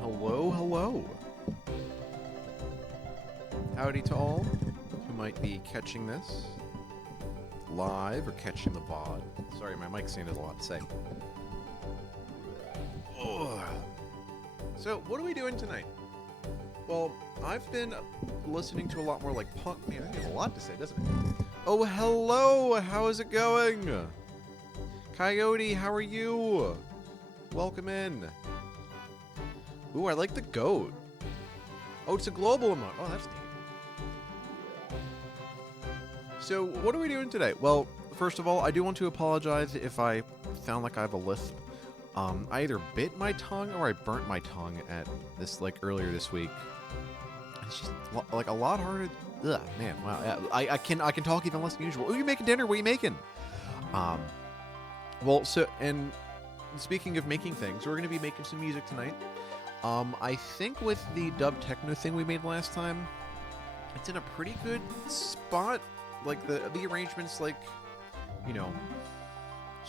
Hello, hello. Howdy to all who might be catching this live or catching the VOD. Sorry, my mic sounded a lot to say. Ugh. So, what are we doing tonight? Well, I've been listening to a lot more like punk. Man, that has a lot to say, doesn't it? Oh, hello. How is it going? Coyote, how are you? Welcome in. Ooh, I like the goat. Oh, it's a global emote. Oh, that's neat. So, what are we doing today? Well, first of all, I do want to apologize if I sound like I have a lisp. I either bit my tongue or I burnt my tongue at this, earlier this week. It's just, a lot harder. Ugh, man, wow. I can talk even less than usual. Oh, you making dinner? What are you making? Well, so, and speaking of making things, we're going to be making some music tonight. I think with the dub techno thing we made last time, it's in a pretty good spot. The arrangement's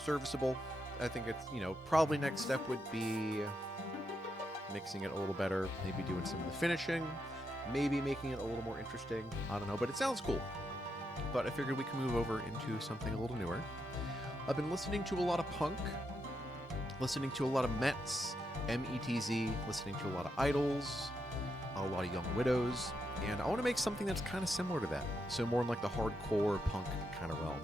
serviceable. I think it's, probably next step would be mixing it a little better, maybe doing some of the finishing, maybe making it a little more interesting. I don't know, but it sounds cool. But I figured we can move over into something a little newer. I've been listening to a lot of punk, listening to a lot of Mets, METZ, listening to a lot of Idols, a lot of Young Widows, and I want to make something that's kind of similar to that. So more in the hardcore punk kind of realm.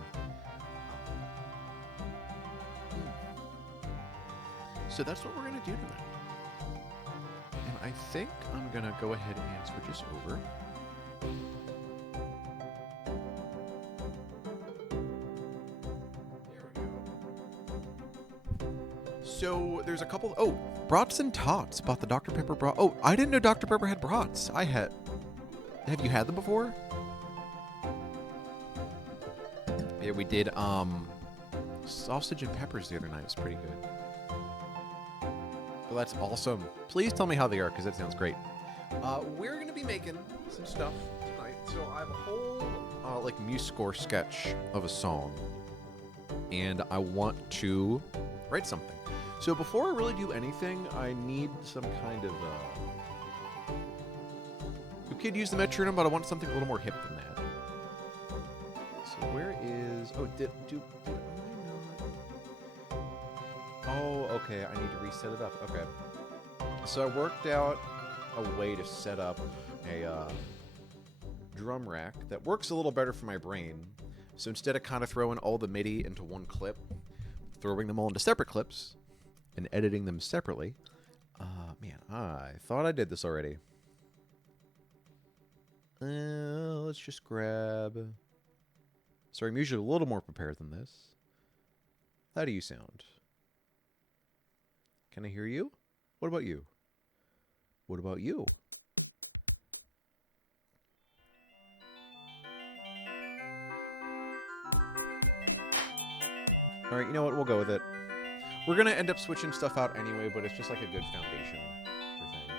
So that's what we're going to do today. And I think I'm going to go ahead and switch this over. So there's a couple. Oh, brats and tots. Bought the Dr. Pepper brat. Oh, I didn't know Dr. Pepper had brats. I had. Have you had them before? Yeah, we did. Sausage and peppers the other night. It's pretty good. Well, that's awesome. Please tell me how they are, because that sounds great. We're gonna be making some stuff tonight. So I have a whole MuseScore sketch of a song, and I want to write something. So before I really do anything, I need some kind of, we could use the metronome, but I want something a little more hip than that. So where is, oh, oh, okay, I need to reset it up, okay. So I worked out a way to set up a, drum rack that works a little better for my brain. So instead of kind of throwing all the MIDI into one clip, throwing them all into separate clips, and editing them separately. Man, I thought I did this already. Let's just grab... Sorry, I'm usually a little more prepared than this. How do you sound? Can I hear you? What about you? What about you? Alright, you know what? We'll go with it. We're going to end up switching stuff out anyway, but it's just like a good foundation for things.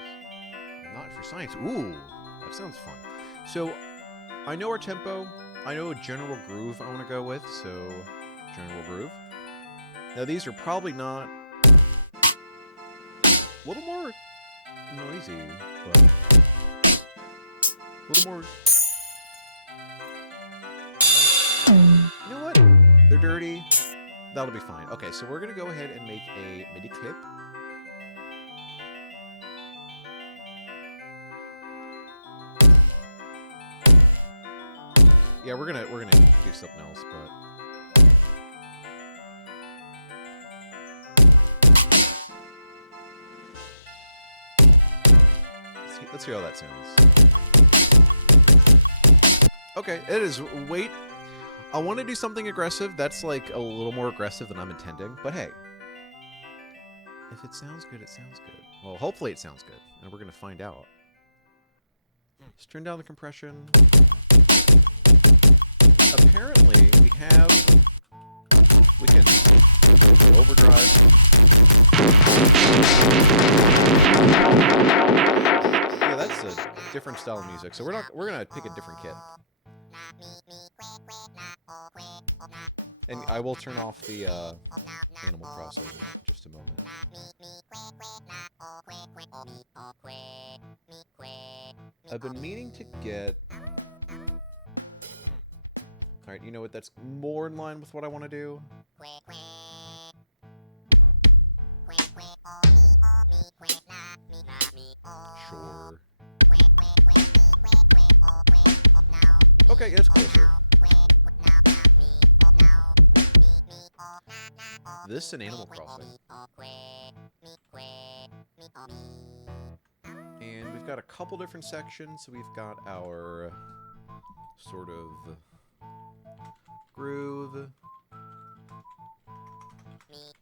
Not for science. Ooh, that sounds fun. So, I know our tempo. I know a general groove I want to go with, so general groove. Now, these are probably not a little more noisy, but a little more... You know what? They're dirty. That'll be fine. Okay, so we're going to go ahead and make a MIDI clip. Yeah, we're gonna do something else, but let's hear how that sounds. Okay, it is. Wait. I want to do something aggressive. That's like a little more aggressive than I'm intending. But hey, if it sounds good, it sounds good. Well, hopefully it sounds good. And we're going to find out. Let's turn down the compression. Apparently, we can overdrive. Yeah, that's a different style of music. So we're going to pick a different kit. And I will turn off the Animal Crossing in just a moment. I've been meaning to get... Alright, you know what? That's more in line with what I want to do. Sure. Okay, that's closer. This is an Animal Crossing. And we've got a couple different sections. So we've got our sort of groove.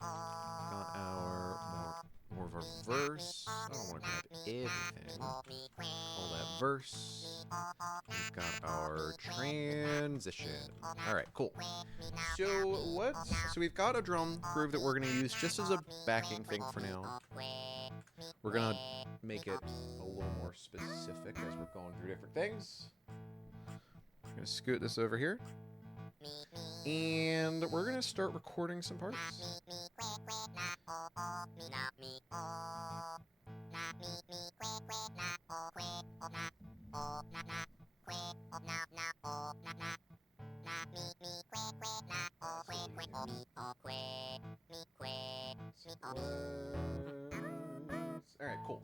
Got our more of our verse. I don't want to grab everything. All that verse. We've got our transition. Alright, cool. So we've got a drum groove that we're going to use just as a backing thing for now. We're going to make it a little more specific as we're going through different things. I'm going to scoot this over here. And we're going to start recording some parts. Alright, cool.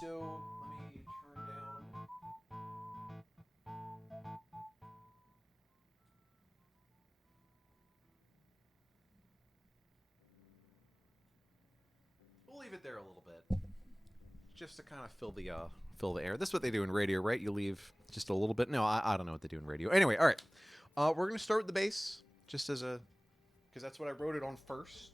So, let me turn down... We'll leave it there a little bit, just to kind of fill the air. This is what they do in radio, right? You leave just a little bit. No, I don't know what they do in radio. Anyway, all right. We're gonna start with the bass, just as a, because that's what I wrote it on first.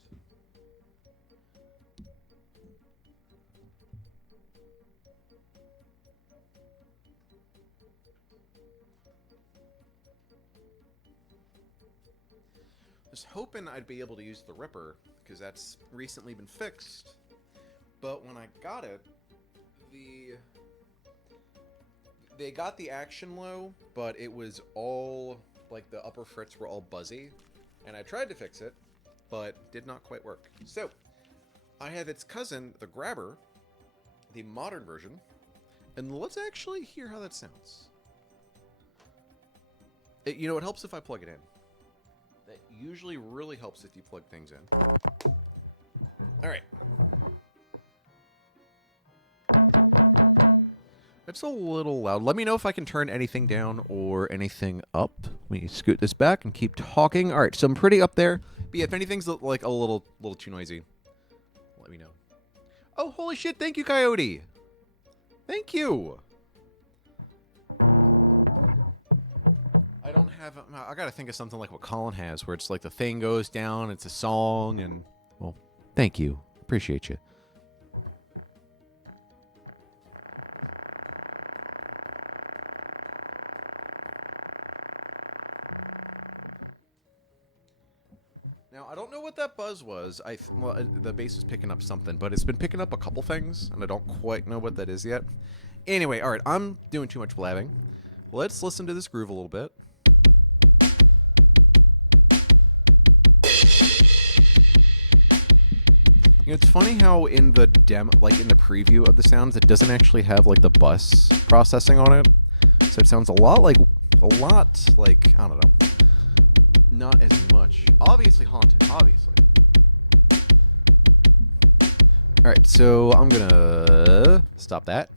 I was hoping I'd be able to use the Ripper, because that's recently been fixed. But when I got it, they got the action low, but it was all, like, the upper frets were all buzzy. And I tried to fix it, but did not quite work. So, I have its cousin, the Grabber, the modern version, and let's actually hear how that sounds. It helps if I plug it in. That usually really helps if you plug things in. Alright. It's a little loud. Let me know if I can turn anything down or anything up. Let me scoot this back and keep talking. Alright, so I'm pretty up there. But yeah, if anything's like a little too noisy, let me know. Oh, holy shit, thank you, Coyote! Thank you! I gotta think of something like what Colin has, where it's like the thing goes down, it's a song, and... Well, thank you. Appreciate you. Now, I don't know what that buzz was. Well, the bass is picking up something, but it's been picking up a couple things, and I don't quite know what that is yet. Anyway, alright, I'm doing too much blabbing. Let's listen to this groove a little bit. It's funny how in the in the preview of the sounds, it doesn't actually have like the bus processing on it. So it sounds a lot like, I don't know, not as much. Obviously haunted, obviously. Alright, so I'm gonna stop that.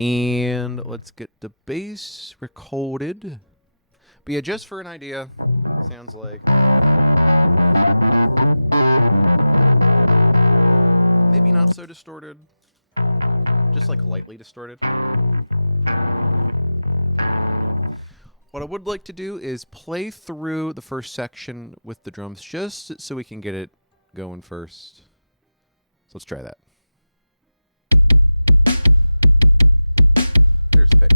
And let's get the bass recorded. But yeah, just for an idea, sounds like... maybe not so distorted. Just like lightly distorted. What I would like to do is play through the first section with the drums just so we can get it going first. So let's try that. There's pick.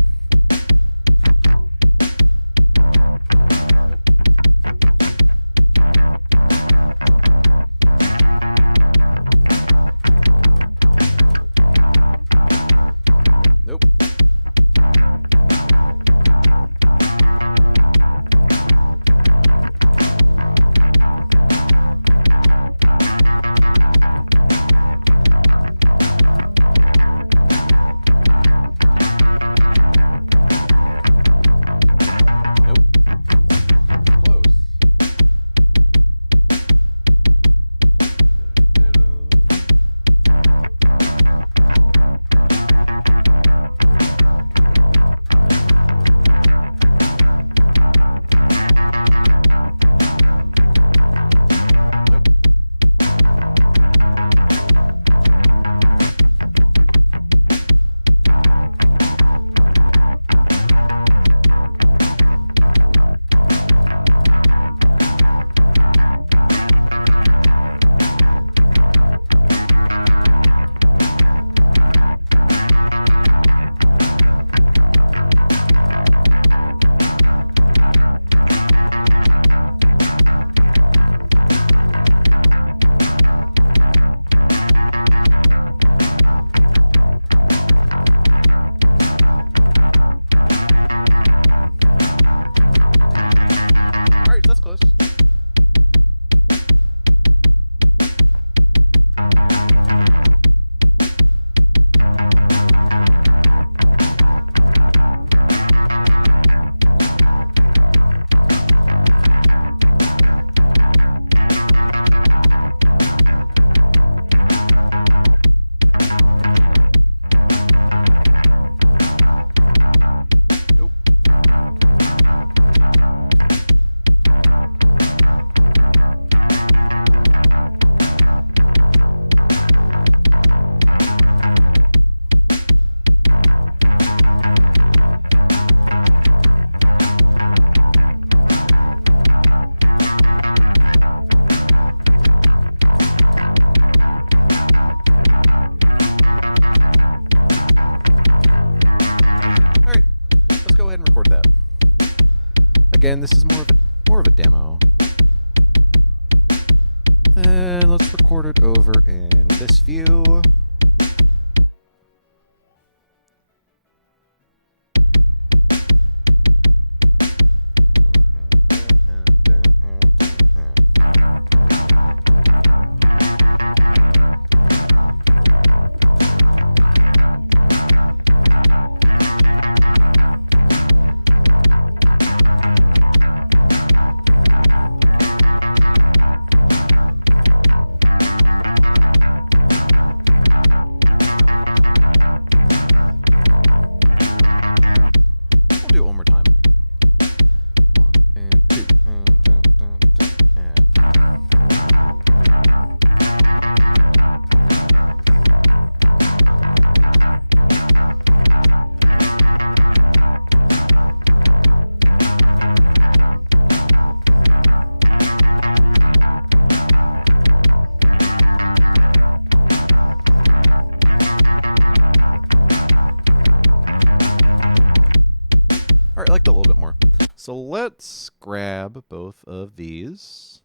So let's grab both of these.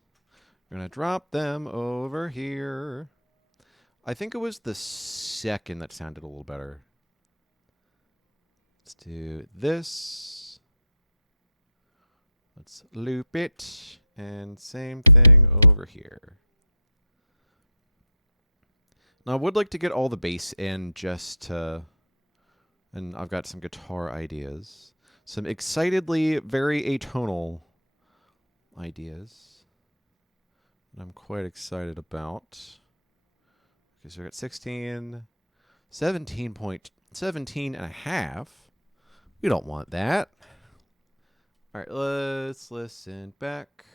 We're going to drop them over here. I think it was the second that sounded a little better. Let's do this. Let's loop it. And same thing over here. Now I would like to get all the bass in just to... And I've got some guitar ideas. Some excitedly very atonal ideas that I'm quite excited about. Okay, so we got 16, 17 and a half. We don't want that. All right, let's listen back.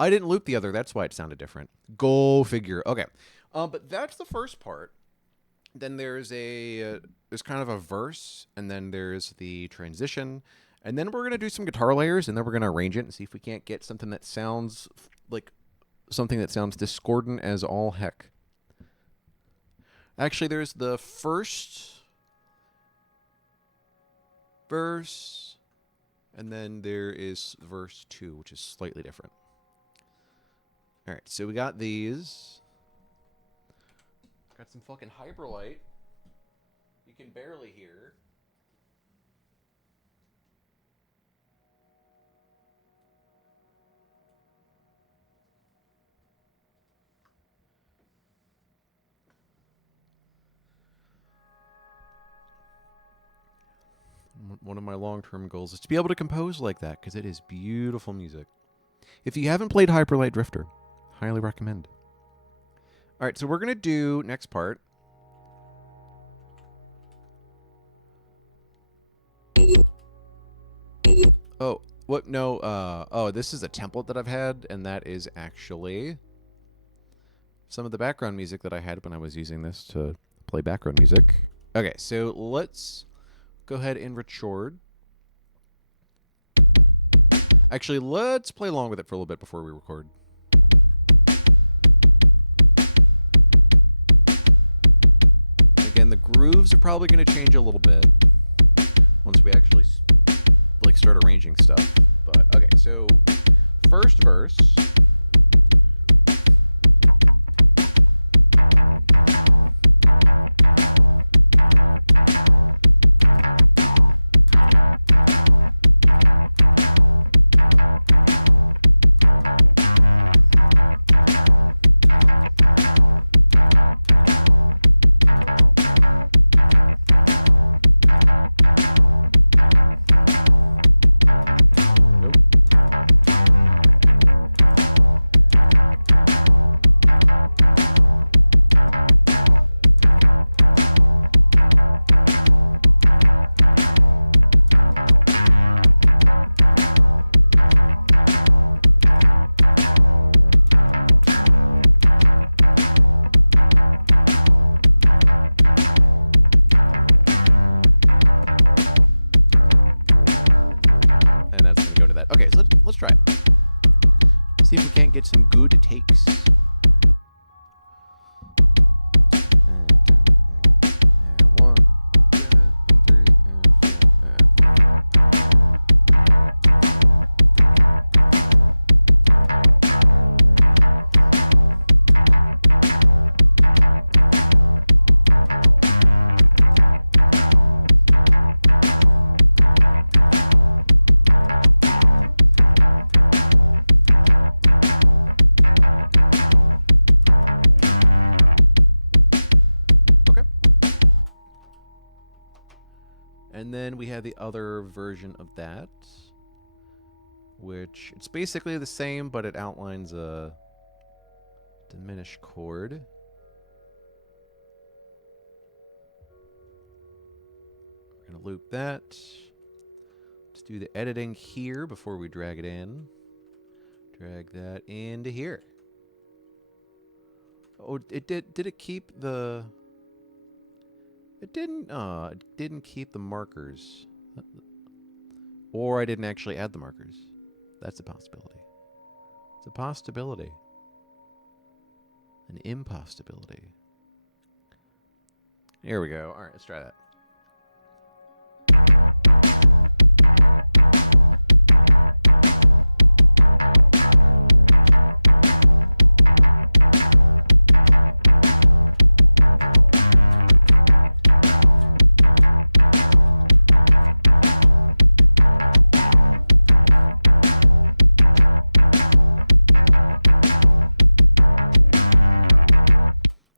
I didn't loop the other. That's why it sounded different. Go figure. Okay. But that's the first part. Then there's there's kind of a verse, and then there's the transition, and then we're going to do some guitar layers, and then we're going to arrange it and see if we can't get something that sounds like something that sounds discordant as all heck. Actually, there's the first verse, and then there is verse 2, which is slightly different. All right, so we got these. Got some fucking Hyperlight. You can barely hear. One of my long-term goals is to be able to compose like that, because it is beautiful music. If you haven't played Hyperlight Drifter, highly recommend. All right, so we're going to do next part. Oh, what? No, oh, this is a template that I've had, and that is actually some of the background music that I had when I was using this to play background music. Okay, so let's go ahead and record. Actually, let's play along with it for a little bit before we record. Again, the grooves are probably going to change a little bit once we actually start arranging stuff. But okay, so first verse. had the other version of that, which it's basically the same, but it outlines a diminished chord. We're going to loop that. Let's do the editing here before we drag it in. Drag that into here. Oh, it did. Did it keep the? It didn't. It didn't keep the markers, or I didn't actually add the markers. That's a possibility. It's a possibility. An impossibility. Here we go. All right, let's try that.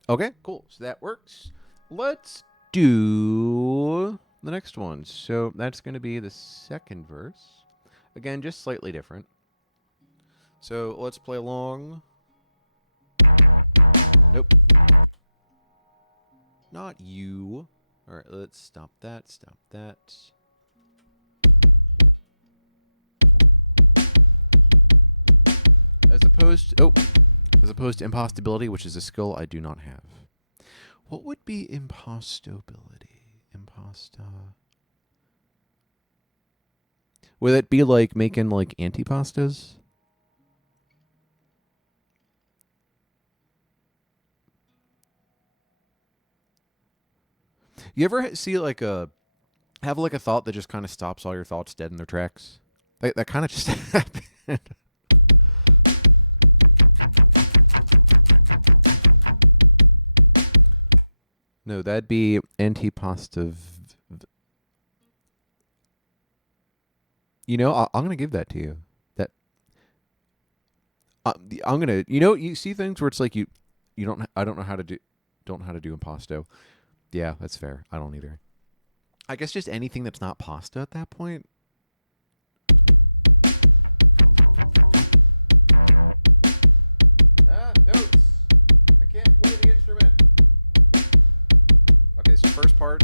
Okay, cool. So that works. Let's do the next one. So that's going to be the second verse. Again, just slightly different. So let's play along. Nope. Not you. All right, let's stop that. Stop that. As opposed to impossibility, which is a skill I do not have. What would be impostability? Would it be like making like antipastas? You ever see like have like a thought that just kind of stops all your thoughts dead in their tracks? Like that kind of just happened. No, that'd be antipasta. You know, I'm gonna give that to you. That I'm gonna. You know, you see things where it's like you don't. I don't know how to do impasto. Yeah, that's fair. I don't either. I guess just anything that's not pasta at that point. Notes. I can't play the instrument. Okay, so first part.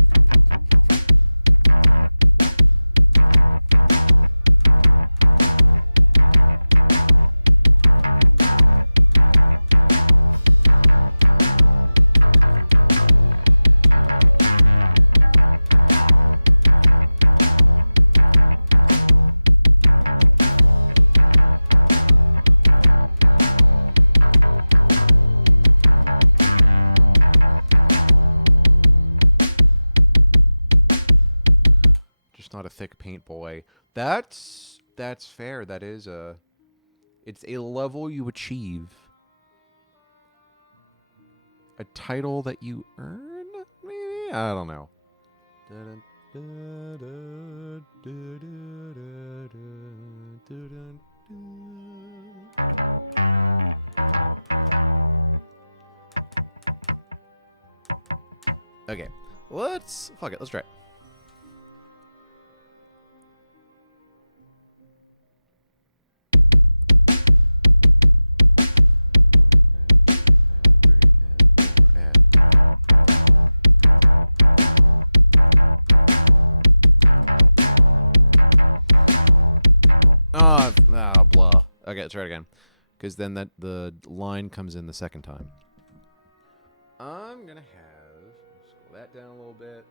Not a thick paint boy. That's fair. That is it's a level you achieve. A title that you earn? Maybe? I don't know. Okay. Fuck it. Let's try it. Okay, let's try it again. Because then the line comes in the second time. I'm going to scroll that down a little bit.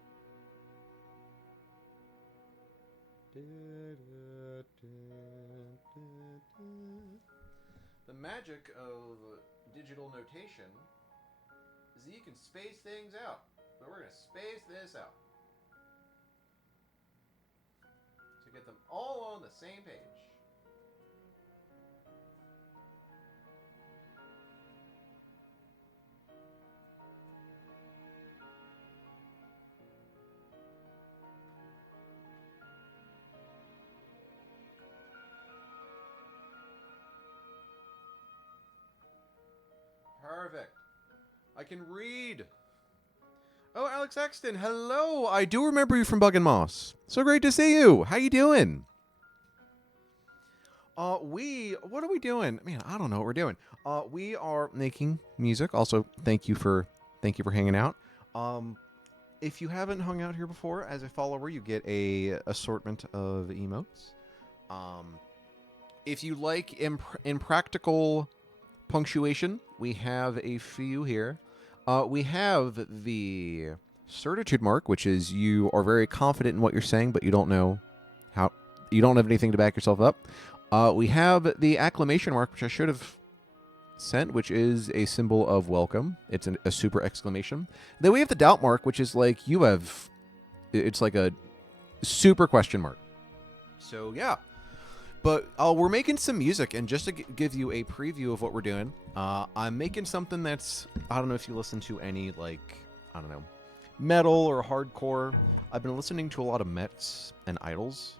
The magic of digital notation is that you can space things out. But we're going to space this out to get them all on the same page. Perfect. I can read. Oh, Alex Exton, hello. I do remember you from Bug and Moss. So great to see you. How you doing? What are we doing? Man, I don't know what we're doing. We are making music. Also, thank you for hanging out. If you haven't hung out here before, as a follower, you get a assortment of emotes. If you like impractical punctuation, we have a few here. We have the certitude mark, which is you are very confident in what you're saying, but you don't know how. You don't have anything to back yourself up. We have the acclamation mark, which I should have sent, which is a symbol of welcome. It's a super exclamation. Then we have the doubt mark, which is like you have. It's like a super question mark. So yeah. But we're making some music, and just to give you a preview of what we're doing, I'm making something that's, I don't know if you listen to any, like, I don't know, metal or hardcore. I've been listening to a lot of Mets and Idols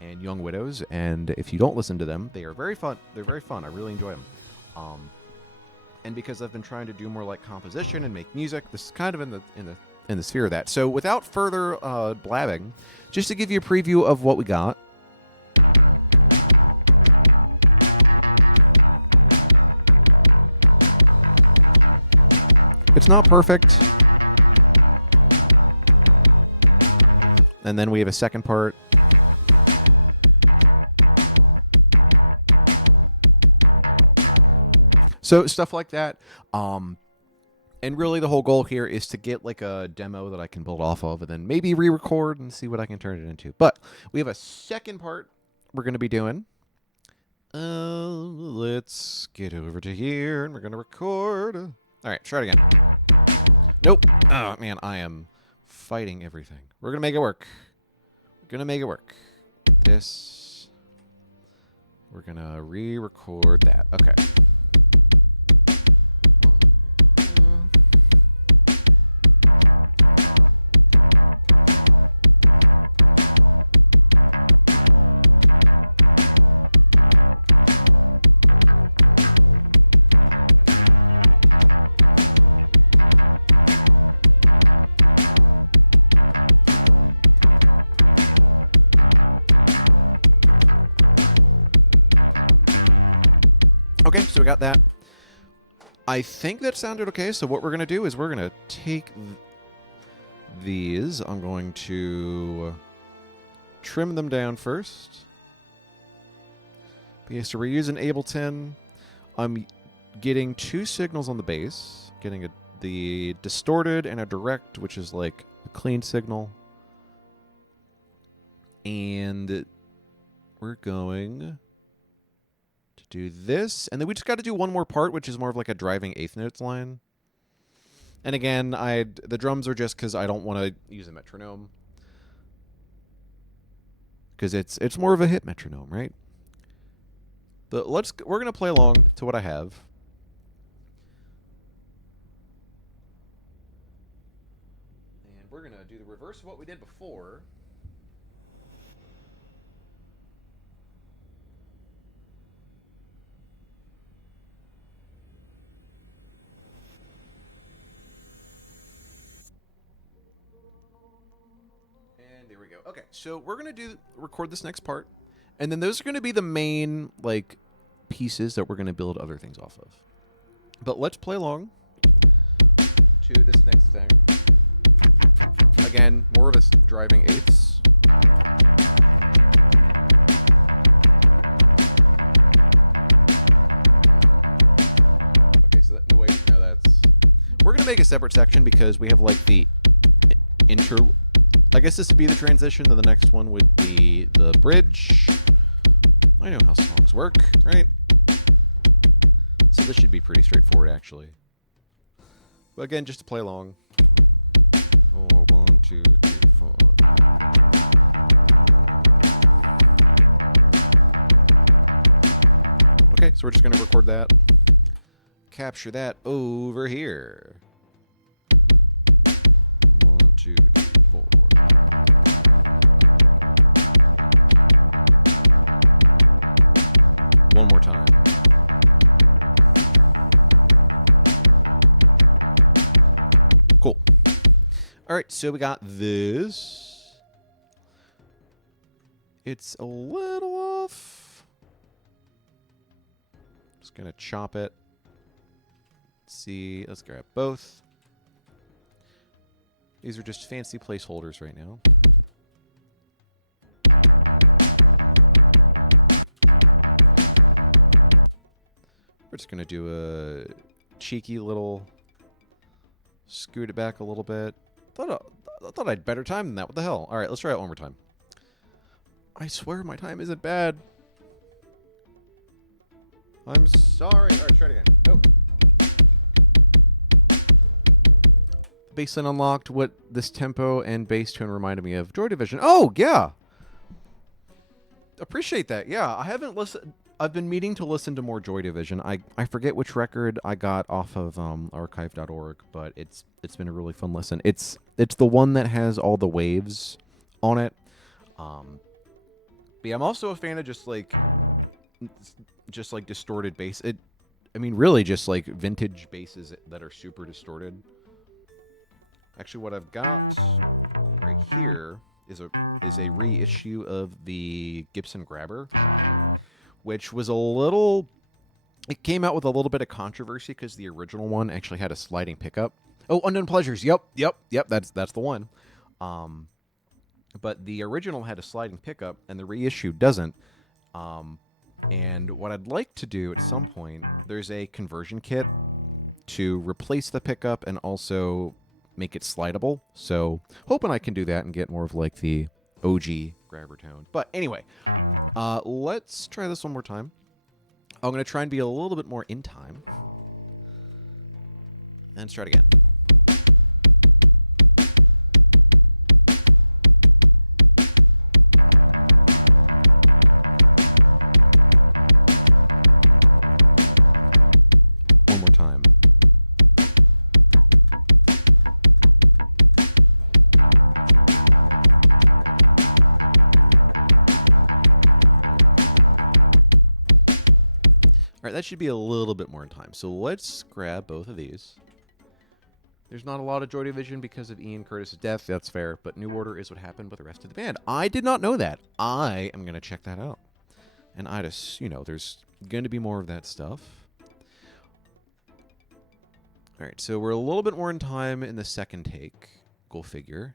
and Young Widows, and if you don't listen to them, they are very fun. They're very fun. I really enjoy them. And because I've been trying to do more like composition and make music, this is kind of in the sphere of that. So without further blabbing, just to give you a preview of what we got. It's not perfect. And then we have a second part. So stuff like that. And really the whole goal here is to get like a demo that I can build off of and then maybe re-record and see what I can turn it into. But we have a second part we're going to be doing. Let's get over to here and we're going to record. All right, try it again. Nope. Oh, man, I am fighting everything. We're going to make it work. This. We're going to re-record that. Okay. I think that sounded okay, so what we're going to do is we're going to take these. I'm going to trim them down first. Okay, so we're using Ableton. I'm getting two signals on the bass. Getting the distorted and a direct, which is like a clean signal. And we're going to do this, and then we just got to do one more part, which is more of like a driving eighth notes line. And again, the drums are just because I don't want to use a metronome, because it's more of a hit metronome, right? We're gonna play along to what I have. And we're gonna do the reverse of what we did before. Okay, so we're going to record this next part, and then those are going to be the main, like, pieces that we're going to build other things off of. But let's play along to this next thing. Again, more of a driving eighths. Okay, so no way, no, that's... We're going to make a separate section because we have, like, the intro... I guess this would be the transition, then the next one would be the bridge. I know how songs work, right? So this should be pretty straightforward, actually. But again, just to play along. 1, 2, 3, 4. Okay, so we're just going to record that. Capture that over here. 1, 2, 3, 4. One more time. Cool. right, so we got this. It's a little off. Just gonna chop it. Let's see, let's grab both. These are just fancy placeholders right now. We're just gonna do a cheeky little scoot it back a little bit. I thought I'd better time than that. What the hell? All right, let's try it one more time. I swear my time isn't bad. I'm sorry. All right, try it again. Oh. Baseline unlocked. What this tempo and bass tone reminded me of Joy Division. Oh, yeah. Appreciate that. Yeah, I haven't listened. I've been meaning to listen to more Joy Division. I forget which record I got off of archive.org, but it's been a really fun listen. It's the one that has all the waves on it. But yeah, I'm also a fan of just like distorted bass. I mean, really just like vintage basses that are super distorted. Actually, what I've got right here is a reissue of the Gibson Grabber, which was it came out with a little bit of controversy because the original one actually had a sliding pickup. Oh, Undone Pleasures. Yep. That's the one. But the original had a sliding pickup, and the reissue doesn't. And what I'd like to do at some point, there's a conversion kit to replace the pickup and also make it slidable. So hoping I can do that and get more of like the OG Grabber tone. But anyway, let's try this one more time. I'm going to try and be a little bit more in time. And let's try it again. That should be a little bit more in time. So let's grab both of these. There's not a lot of Joy Division because of Ian Curtis's death. That's fair. But New Order is what happened with the rest of the band. I did not know that. I am going to check that out. And I just, there's going to be more of that stuff. All right, so we're a little bit more in time in the second take. Go figure.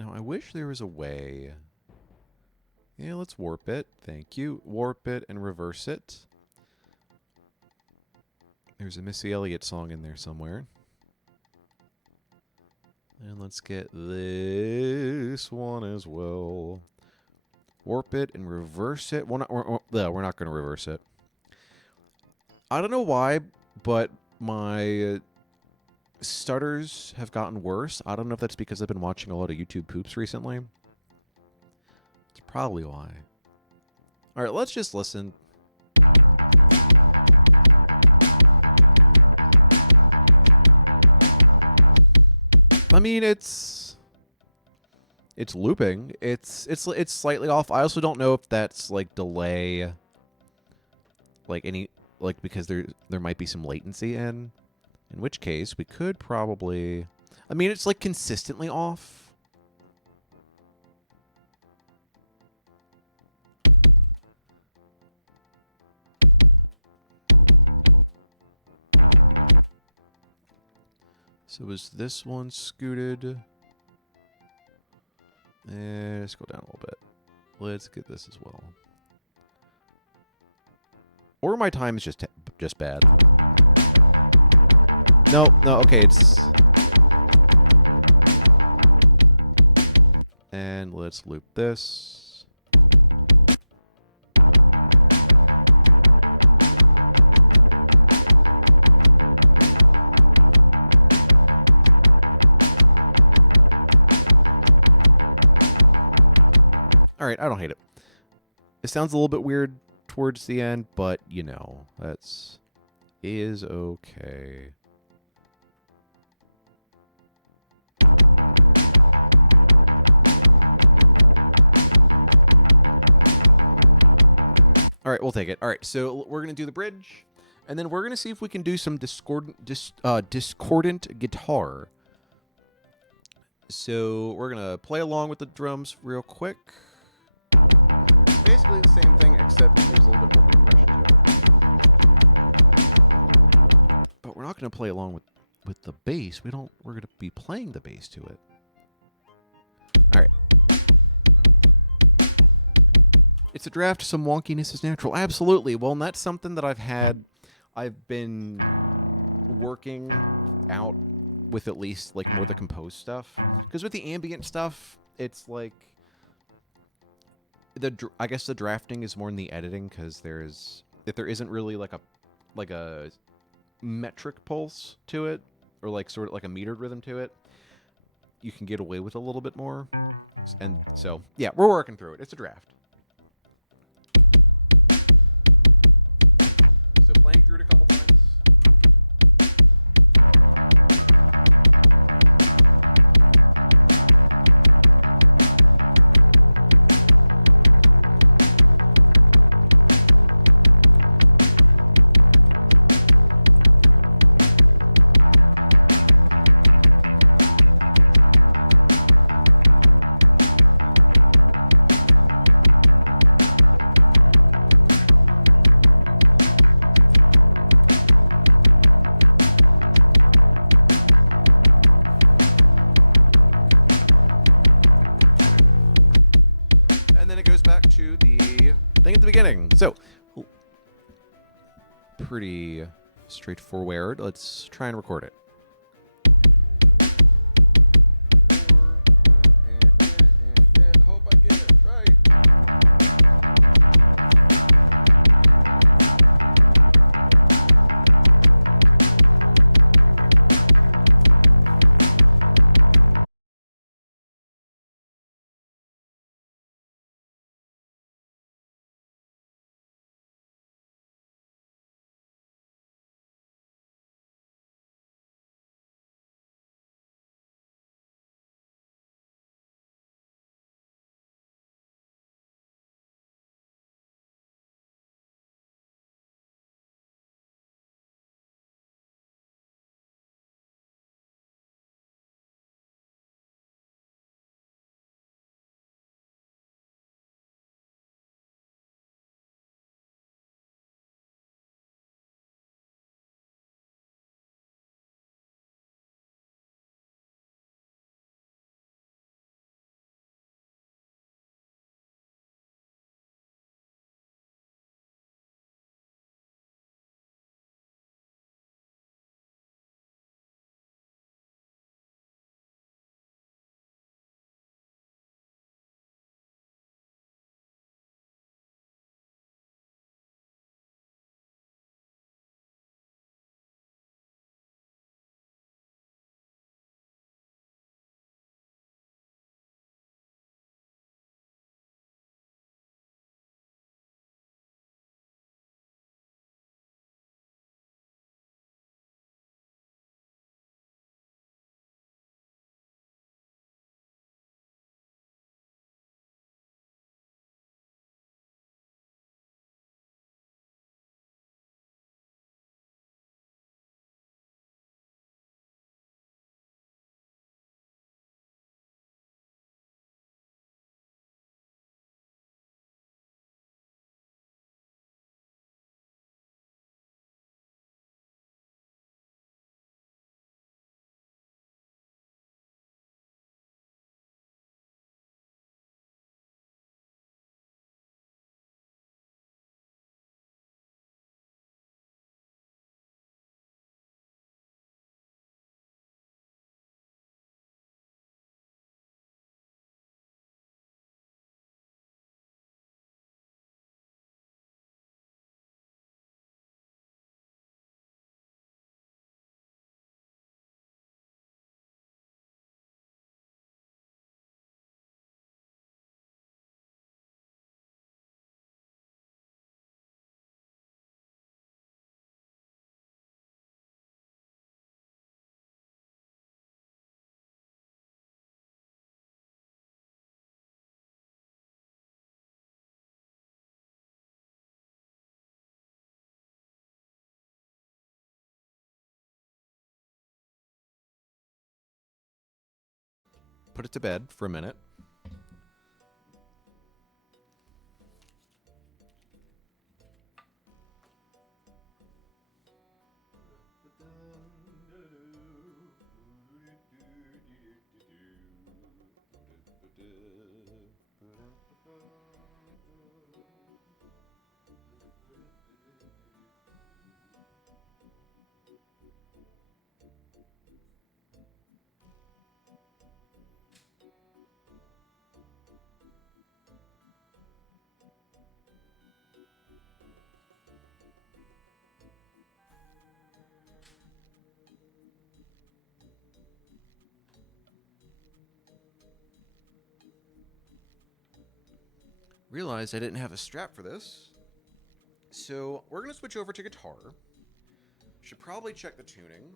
Now, I wish there was a way... Yeah, let's warp it. Thank you. Warp it and reverse it. There's a Missy Elliott song in there somewhere. And let's get this one as well. Warp it and reverse it. We're not going to reverse it. I don't know why, but my stutters have gotten worse. I don't know if that's because I've been watching a lot of YouTube poops recently. Probably why. All right, let's just listen. I mean, it's looping. It's slightly off. I also don't know if that's like delay, because there might be some latency in which case we could probably. I mean, it's like consistently off. So is this one scooted? And let's go down a little bit. Let's get this as well. Or my time is just bad. No, okay, it's... And let's loop this. Alright, I don't hate it. It sounds a little bit weird towards the end, but, that's... is okay. Alright, we'll take it. Alright, so we're going to do the bridge, And then we're going to see if we can do some discordant guitar. So we're going to play along with the drums real quick. Basically the same thing, except but we're not going to play along with the bass. We're going to be playing the bass to it. All right. It's a draft. Some wonkiness is natural. Absolutely. Well, and that's something that I've been working out with, at least like more the composed stuff. Because with the ambient stuff, it's like I guess the drafting is more in the editing, because if there isn't really like a metric pulse to it, or like sort of like a metered rhythm to it, you can get away with a little bit more. And so yeah, we're working through it. It's a draft. So playing through it a couple times. Pretty straightforward. Let's try and record it. put it to bed for a minute. Realized I didn't have a strap for this. So we're going to switch over to guitar. Should probably check the tuning.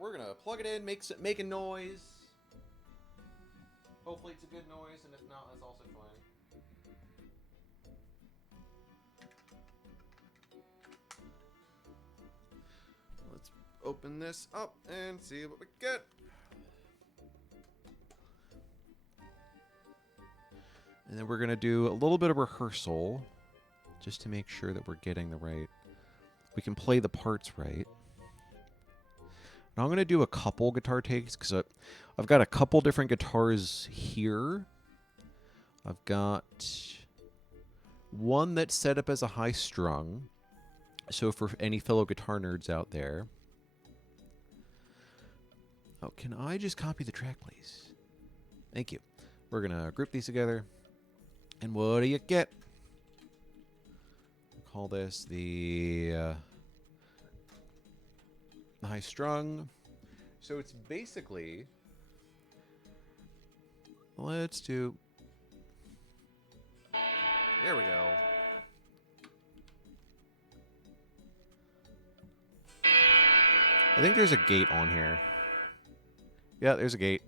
We're going to plug it in, make a noise. Hopefully it's a good noise, and if not, that's also fine. Let's open this up and see what we get. And then we're going to do a little bit of rehearsal just to make sure that we're getting the right... We can play the parts right. Now I'm going to do a couple guitar takes because I've got a couple different guitars here. I've got one that's set up as a high strung. So for any fellow guitar nerds out there... Oh, can I just copy the track, please? Thank you. We're going to group these together. And what do you get? We call this the high strung. So it's basically, let's do, there we go. I think there's a gate on here. Yeah, there's a gate.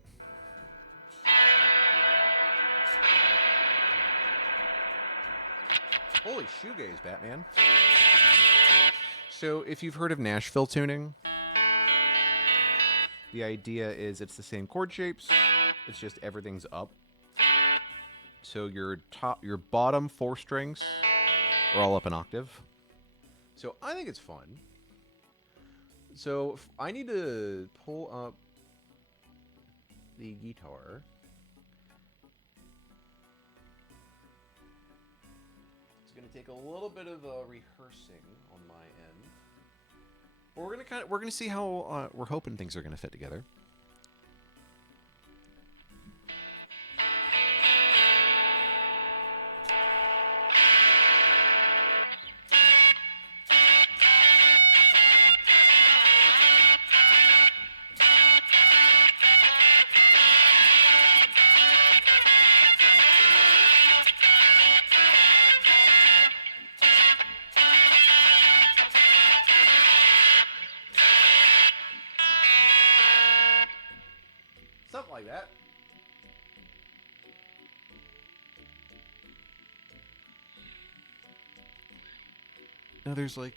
Shoegaze, Batman. So, if you've heard of Nashville tuning, the idea is it's the same chord shapes, it's just everything's up. So your bottom 4 strings are all up an octave. So I think it's fun. So I need to pull up the guitar. Take a little bit of rehearsing on my end. But we're gonna see how we're hoping things are gonna fit together. Like that. Now there's like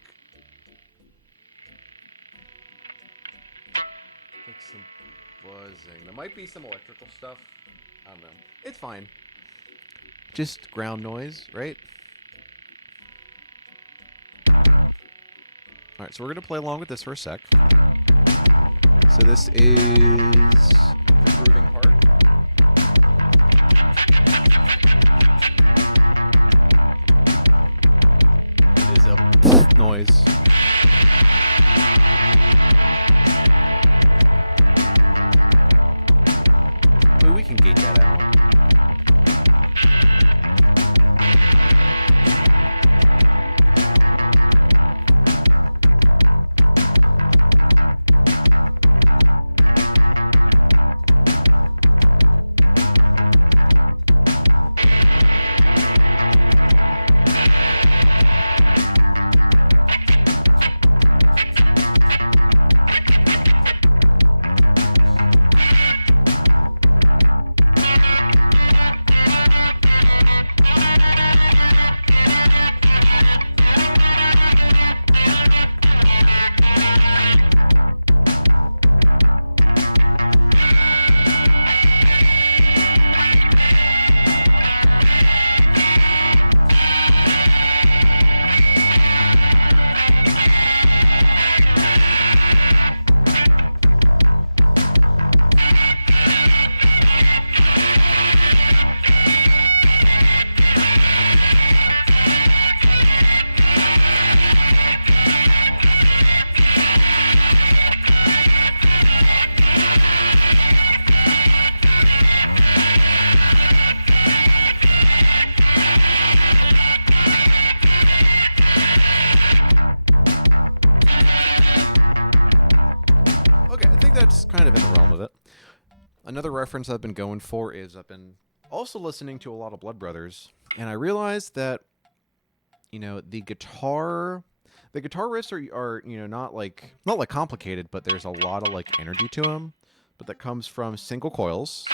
some buzzing. There might be some electrical stuff. I don't know. It's fine. Just ground noise, right? Alright, so we're gonna play along with this for a sec. So this is another reference I've been going for is I've been also listening to a lot of Blood Brothers, and I realized that, the guitar riffs are not like complicated, but there's a lot of like energy to them, but that comes from single coils.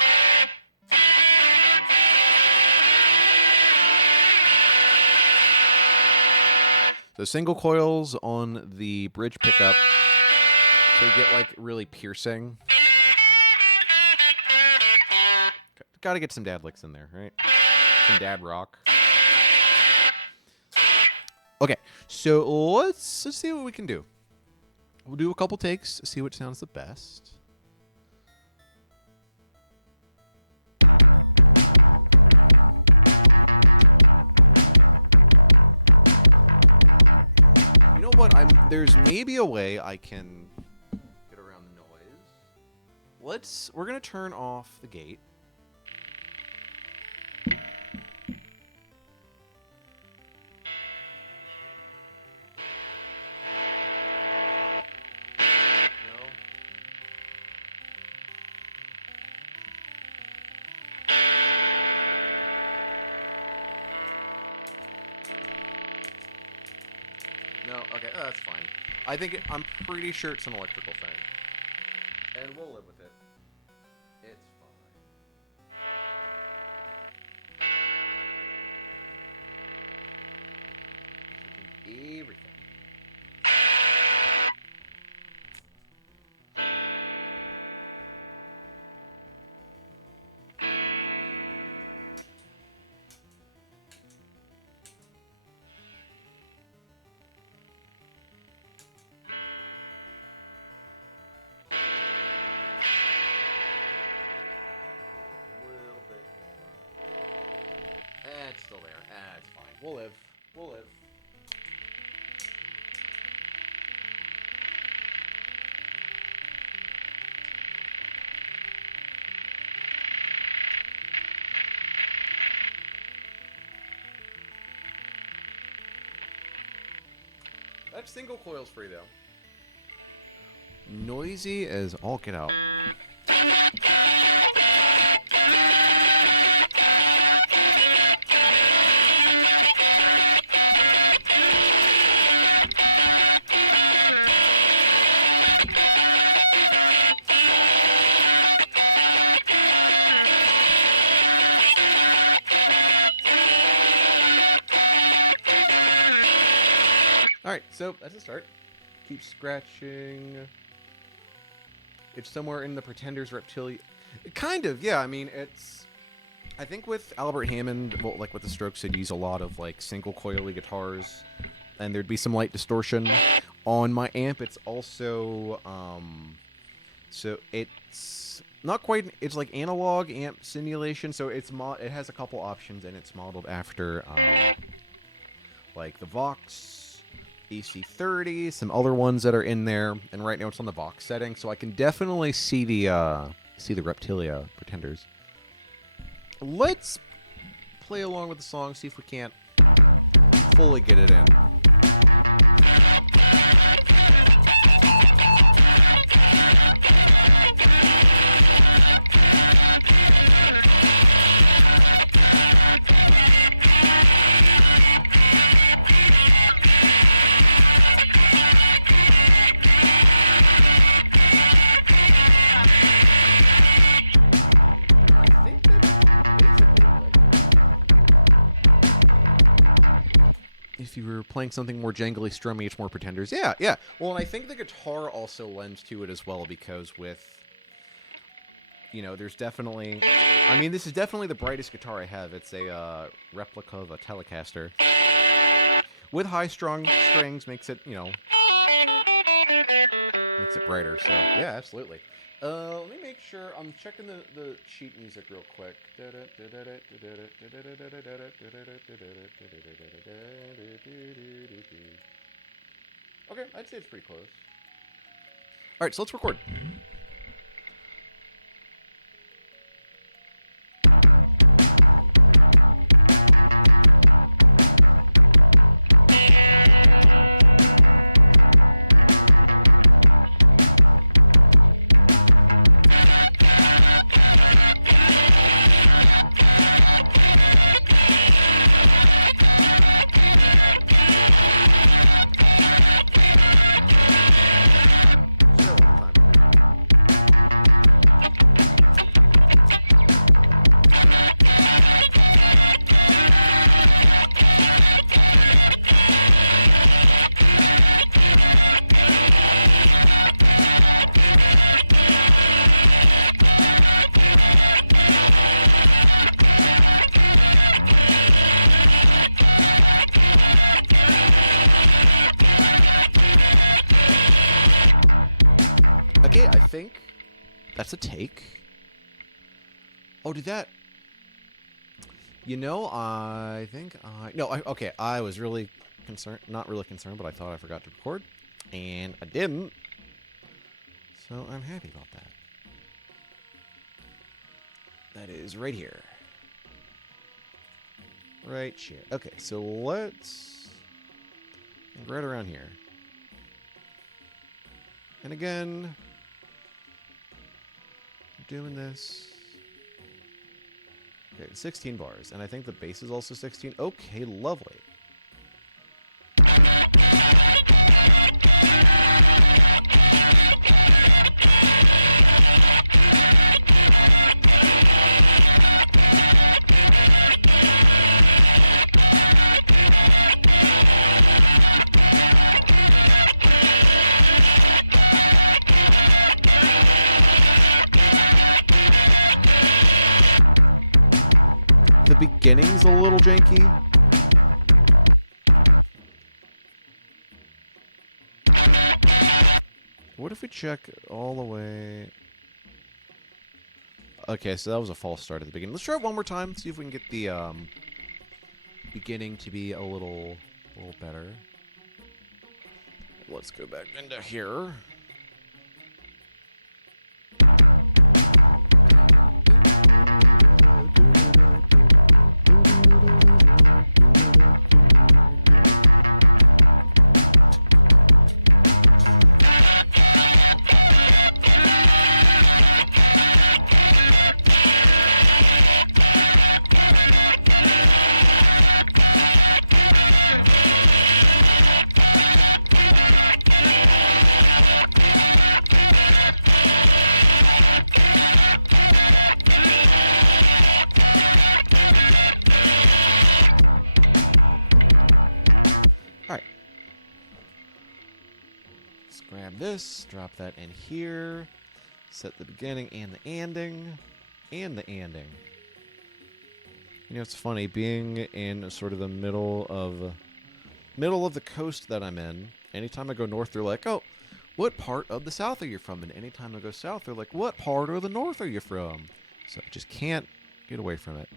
The single coils on the bridge pickup, they get like really piercing. Gotta get some dad licks in there, right? Some dad rock. Okay, so let's see what we can do. We'll do a couple takes, see what sounds the best. You know what? There's maybe a way I can get around the noise. We're gonna turn off the gate. I'm pretty sure it's an electrical thing. And we'll live with it. It's fine. Everything. We'll live. We'll live. That's single coils for you, though. Noisy as all get out. So that's a start. Keep scratching. It's somewhere in the Pretenders Reptilia. Kind of, yeah. I mean, I think with Albert Hammond, well, like with the Strokes, they'd use a lot of like single coily guitars, and there'd be some light distortion. On my amp, it's also so it's not quite. It's like analog amp simulation. So it has a couple options, and it's modeled after like the Vox. EC30, some other ones that are in there, and right now it's on the Vox setting, so I can definitely see the Reptilia Pretenders. Let's play along with the song, see if we can't fully get it in. If you were playing something more jangly, strummy, it's more Pretenders. Yeah. Well, and I think the guitar also lends to it as well, because with, there's definitely... I mean, this is definitely the brightest guitar I have. It's a replica of a Telecaster. With high-strung strings makes it, makes it brighter. So, yeah, absolutely. Let me make sure. I'm checking the sheet music real quick. Okay, I'd say it's pretty close. All right, so let's record. That's a take. Oh, did that... You know, I think I... No, okay, I was really concerned. Not really concerned, but I thought I forgot to record. And I didn't. So I'm happy about that. That is right here. Right here. Okay, so let's... Right around here. And again... Doing this... Okay, 16 bars. And I think the bass is also 16. Okay, lovely. What if we check all the way... Okay, so that was a false start at the beginning. Let's try it one more time, see if we can get the beginning to be a little better. Let's go back into here. Grab this, drop that in here, set the beginning and the ending, and the ending. You know, it's funny, being in sort of the middle of the coast that I'm in, anytime I go north, they're like, oh, what part of the south are you from? And anytime I go south, they're like, what part of the north are you from? So I just can't get away from it.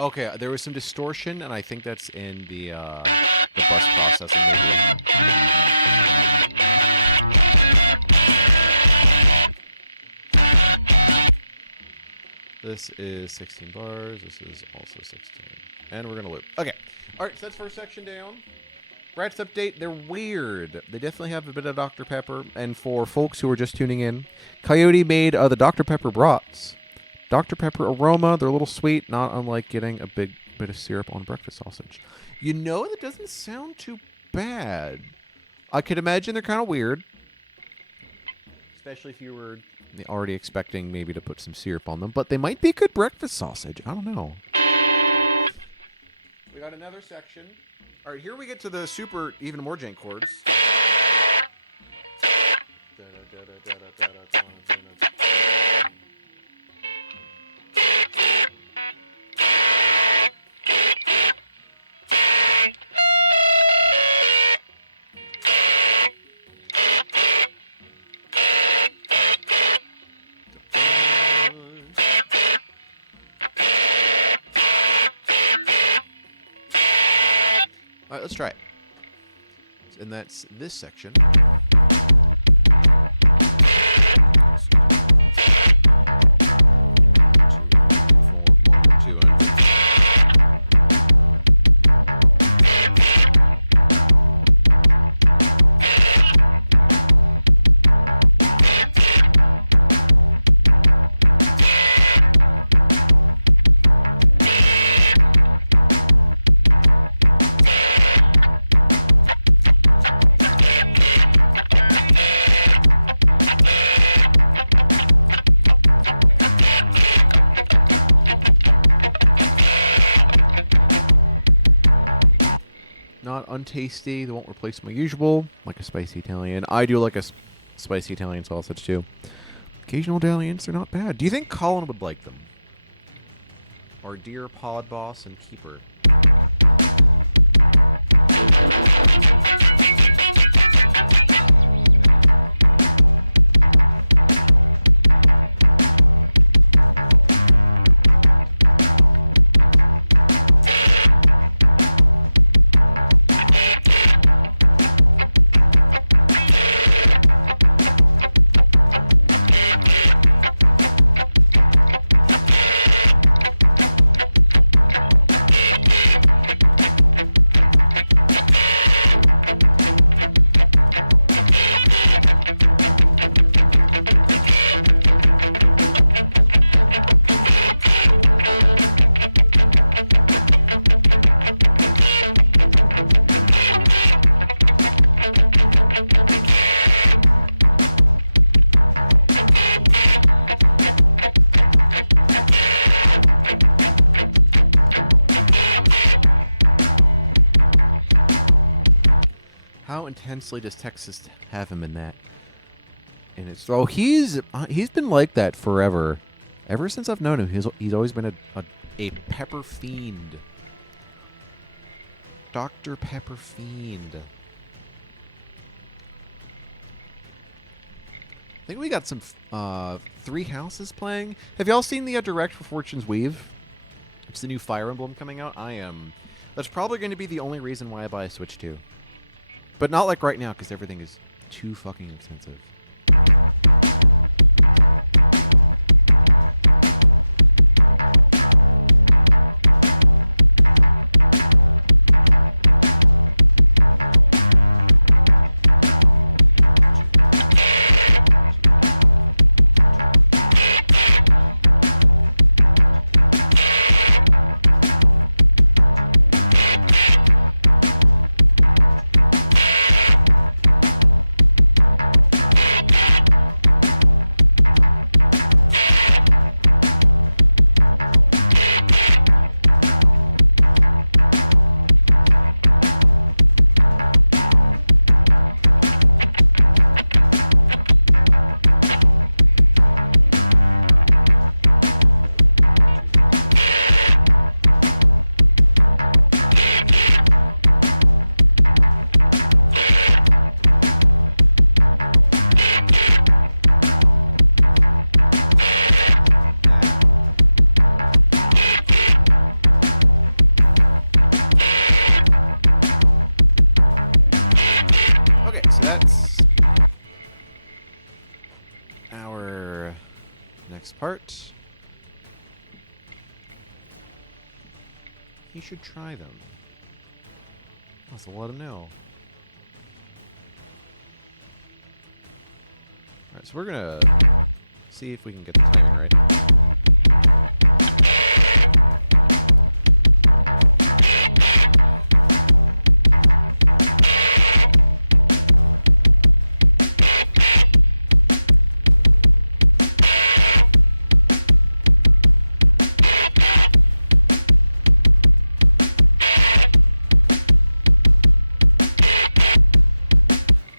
Okay, there was some distortion, and I think that's in the bus processing. This is 16 bars. This is also 16. And we're going to loop. Okay. All right, so that's first section down. Rats Update, they're weird. They definitely have a bit of Dr. Pepper. And for folks who are just tuning in, Coyote made the Dr. Pepper brats. Dr. Pepper aroma, they're a little sweet, not unlike getting a big bit of syrup on breakfast sausage. You know, that doesn't sound too bad. I could imagine they're kind of weird. Especially if you were already expecting maybe to put some syrup on them. But they might be good breakfast sausage. I don't know. We got another section. All right, here we get to the super, even more jank chords. All right, let's try it. And that's this section. untasty. They won't replace my usual, like a spicy Italian. I do like a spicy Italian sausage too. Occasional Italians, they're not bad. Do you think Colin would like them? Our dear pod boss and keeper. Intensely does Texas have him in that? In his throw, he's been like that forever. Ever since I've known him, he's always been a pepper fiend. Dr. Pepper Fiend. I think we got some Three Houses playing. Have y'all seen the direct for Fortune's Weave? It's the new Fire Emblem coming out. That's probably going to be the only reason why I buy a Switch 2. But not like right now, because everything is too fucking expensive. Part. He should try them. So let him know. Alright, so we're gonna see if we can get the timing right.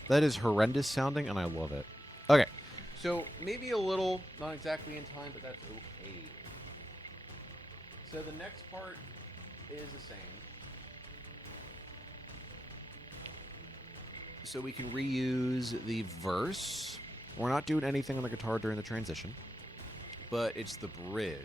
That is horrendous sounding, and I love it. Okay, so maybe a little, not exactly in time, but that's okay. So the next part is the same. So we can reuse the verse. We're not doing anything on the guitar during the transition, but it's the bridge.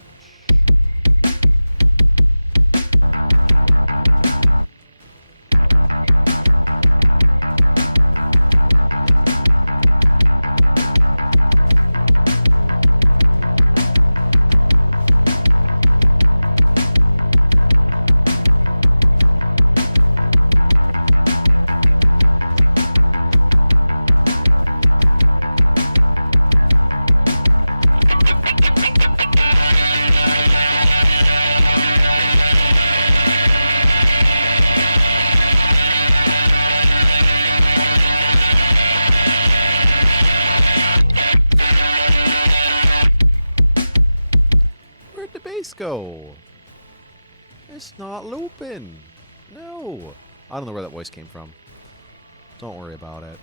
Go. It's not looping. No. I don't know where that voice came from. Don't worry about it.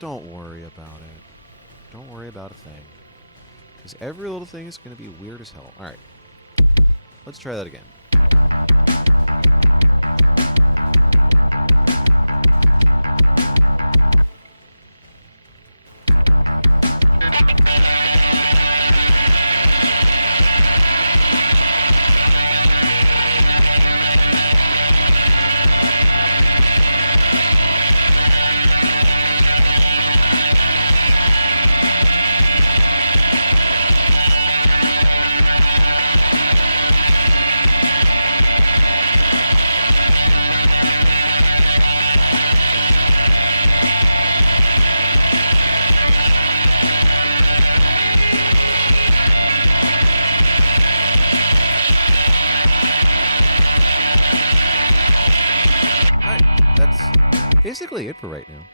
Don't worry about it. Don't worry about a thing. Because every little thing is going to be weird as hell. Alright. Let's try that again. Basically it for right now.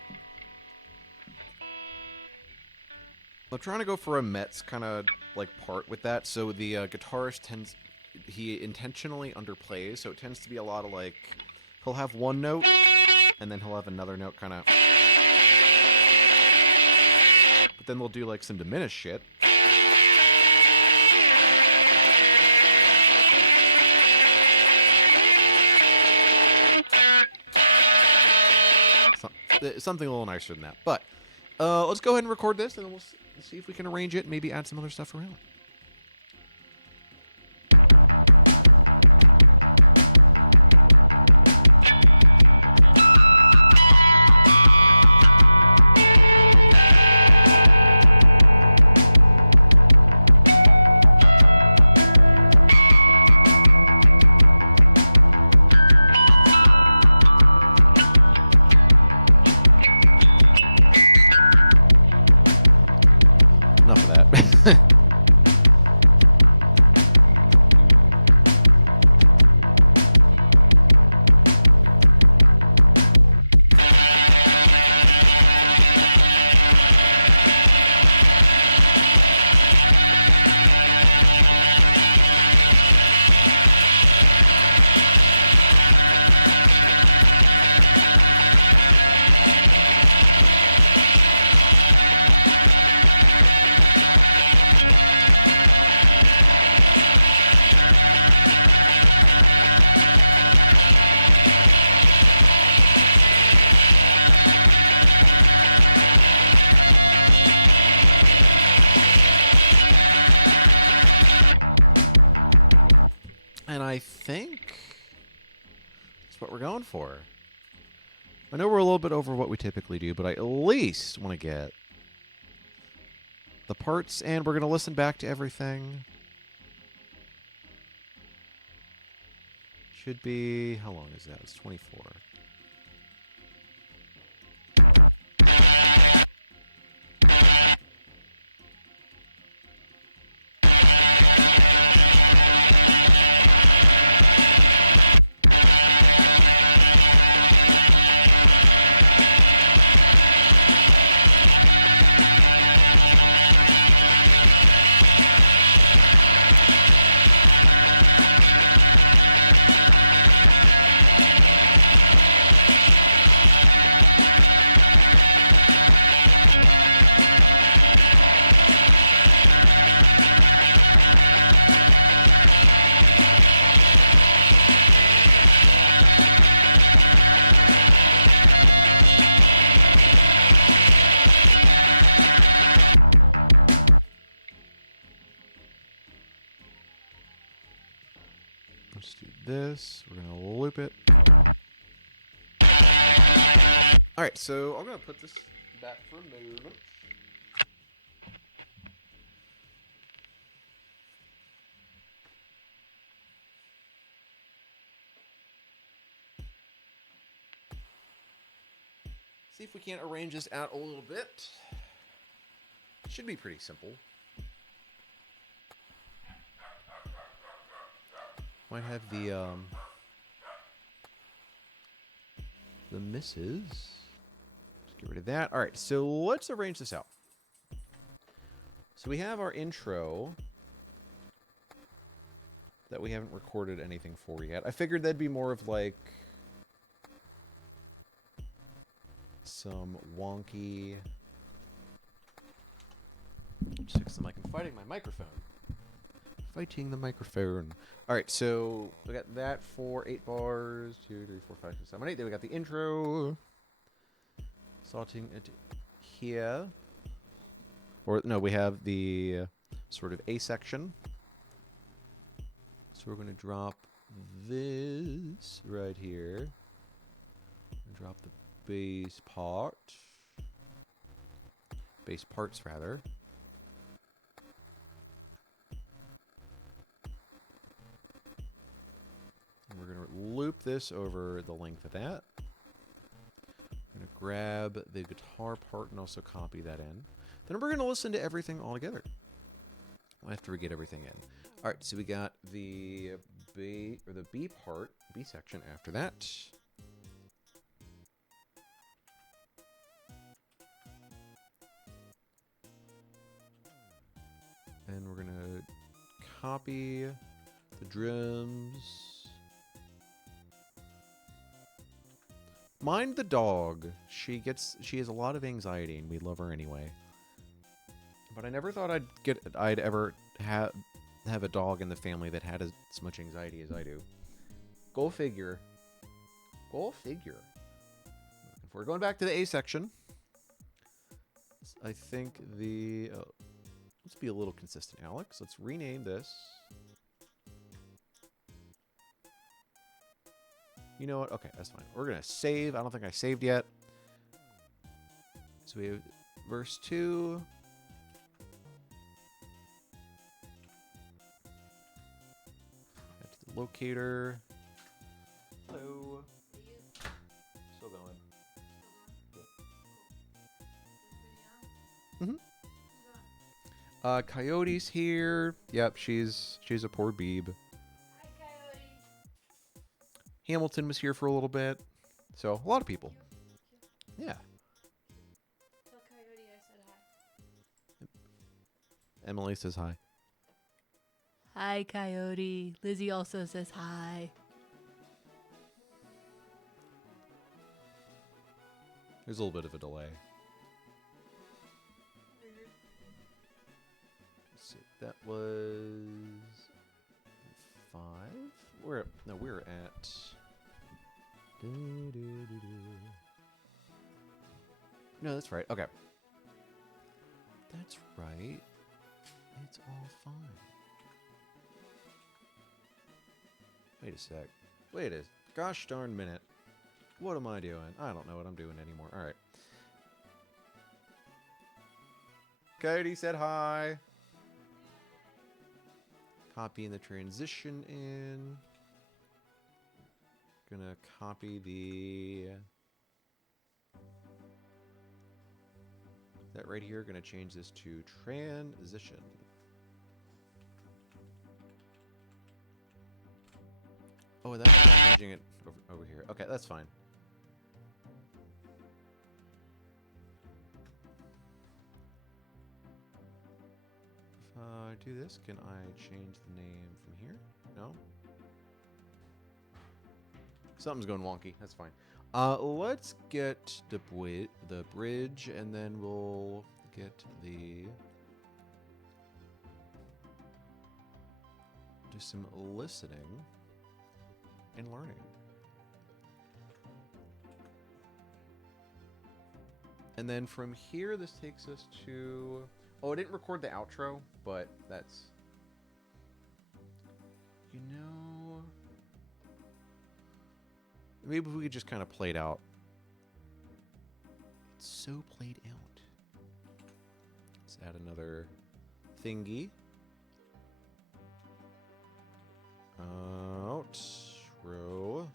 I'm trying to go for a Mets kind of like part with that, so the guitarist he intentionally underplays, so it tends to be a lot of like, he'll have one note, and then he'll have another note kind of, but then they'll do like some diminished shit. Something a little nicer than that. But let's go ahead and record this, and then we'll see if we can arrange it and maybe add some other stuff around. I think that's what we're going for. I know we're a little bit over what we typically do, but I at least want to get the parts, and we're going to listen back to everything. Should be, how long is that? It's 24. Let's do this. We're going to loop it. Alright, so I'm going to put this back for a moment. See if we can't arrange this out a little bit. Should be pretty simple. Might have the misses. Let's get rid of that. All right, so let's arrange this out. So we have our intro that we haven't recorded anything for yet. I figured that'd be more of like some wonky... Just fix the mic. I'm fighting my microphone. Fighting the microphone. Alright, so we got that for 8 bars. 2, 3, 4, 5, 6, 7, 8. Then we got the intro. Salting it here. Or, no, we have the sort of A section. So we're going to drop this right here. Drop the bass part. Bass parts, rather. And we're going to loop this over the length of that. I'm going to grab the guitar part and also copy that in. Then we're going to listen to everything all together. After we get everything in. Alright, so we got the B part, B section after that. And we're gonna copy the drums. Mind the dog. She has a lot of anxiety and we love her anyway. But I never thought I'd ever have a dog in the family that had as much anxiety as I do. Go figure. Go figure. If we're going back to the A section, I think the... let's be a little consistent, Alex. Let's rename this. You know what? Okay, that's fine. We're going to save. I don't think I saved yet. So we have verse 2... Locator. Hello. Still going. Coyote's here. Yep, she's a poor beeb. Hi, Coyote. Hamilton was here for a little bit. So, a lot of people. Yeah. Tell Coyote I said hi. Emily says hi. Hi, Coyote. Lizzie also says hi. There's a little bit of a delay. Let's see. That was 5. We're at. No, that's right. Okay. That's right. It's all fine. Wait a sec. Wait a gosh darn minute. What am I doing? I don't know what I'm doing anymore. Alright. Coyote said hi. Copying the transition in. Gonna copy the... that right here. Gonna change this to transition. Oh, that's changing it over here. Okay, that's fine. If I do this, can I change the name from here? No? Something's going wonky. That's fine. Let's get the bridge, and then we'll get the... do some listening. And learning. And then from here, this takes us to... oh, I didn't record the outro, but that's... you know... maybe we could just kind of play it out. It's so played out. Let's add another thingy. Out. Row.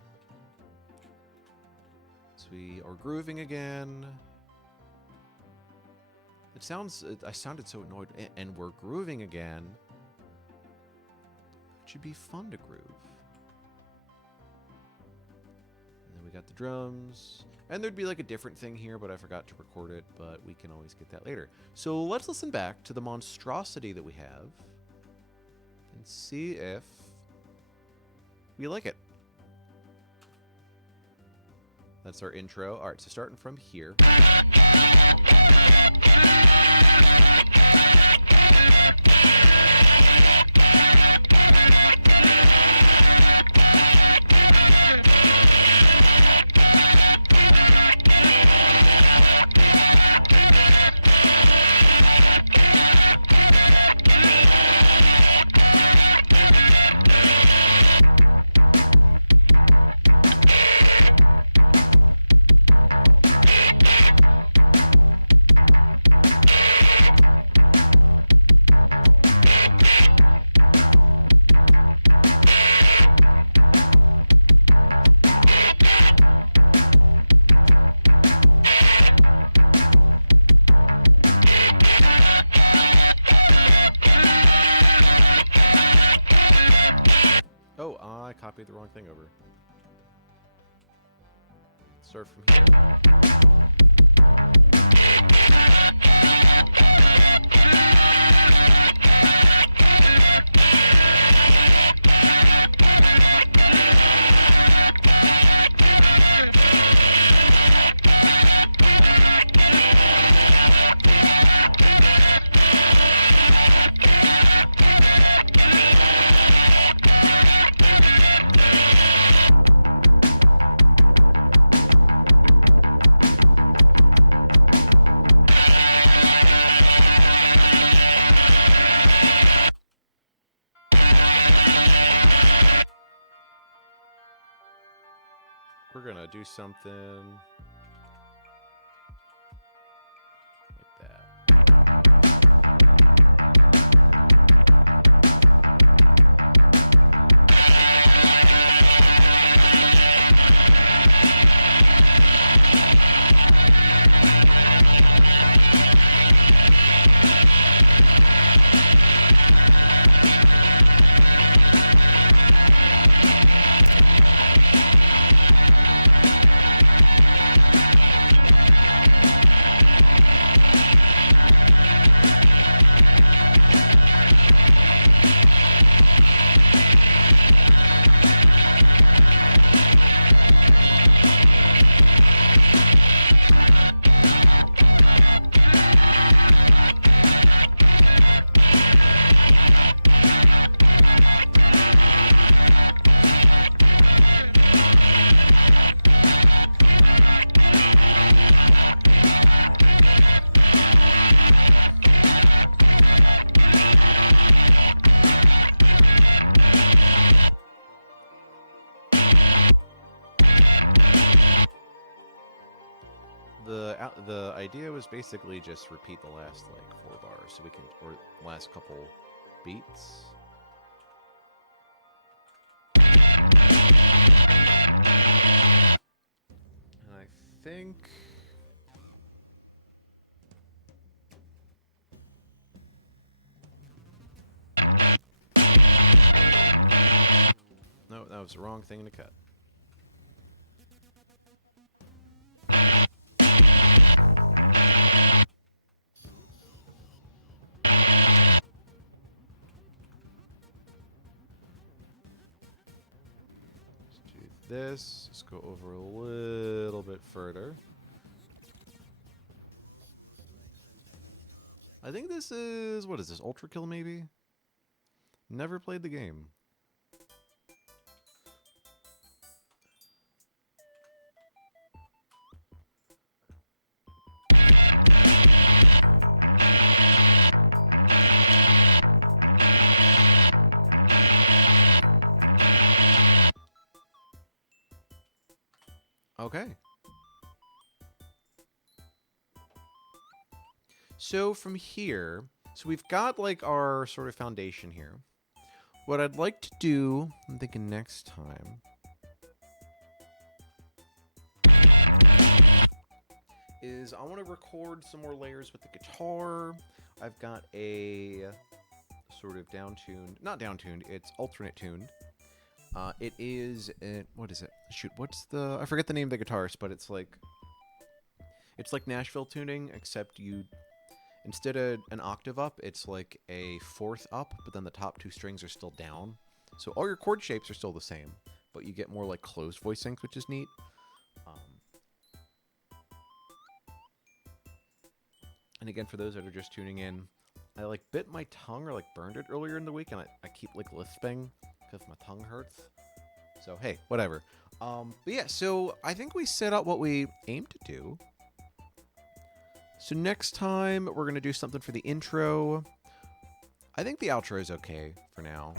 So we are grooving again. It sounds... I sounded so annoyed. And we're grooving again. It should be fun to groove. And then we got the drums. And there'd be like a different thing here, but I forgot to record it. But we can always get that later. So let's listen back to the monstrosity that we have. And see if we like it. That's our intro. All right, so starting from here. Oh, I copied the wrong thing over. Start from here. We're gonna do something like that. The idea was basically just repeat the last like 4 bars so we can, or last couple beats. And I think no, that was the wrong thing to cut. This. Let's go over a little bit further. I think this is, what is this, Ultra Kill maybe? Never played the game. Okay. So from here, so we've got like our sort of foundation here. What I'd like to do, I'm thinking next time, is I want to record some more layers with the guitar. I've got a sort of down-tuned, not down-tuned, it's alternate tuned. It is, what is it? Shoot, what's the, I forget the name of the guitarist, but it's like Nashville tuning, except you, instead of an octave up, it's like a fourth up, but then the top 2 strings are still down. So all your chord shapes are still the same, but you get more like closed voice syncs, which is neat. And again, for those that are just tuning in, I like bit my tongue or like burned it earlier in the week, and I keep like lisping because my tongue hurts. So hey, whatever. But yeah, so I think we set out what we aim to do. So next time we're gonna do something for the intro. I think the outro is okay for now.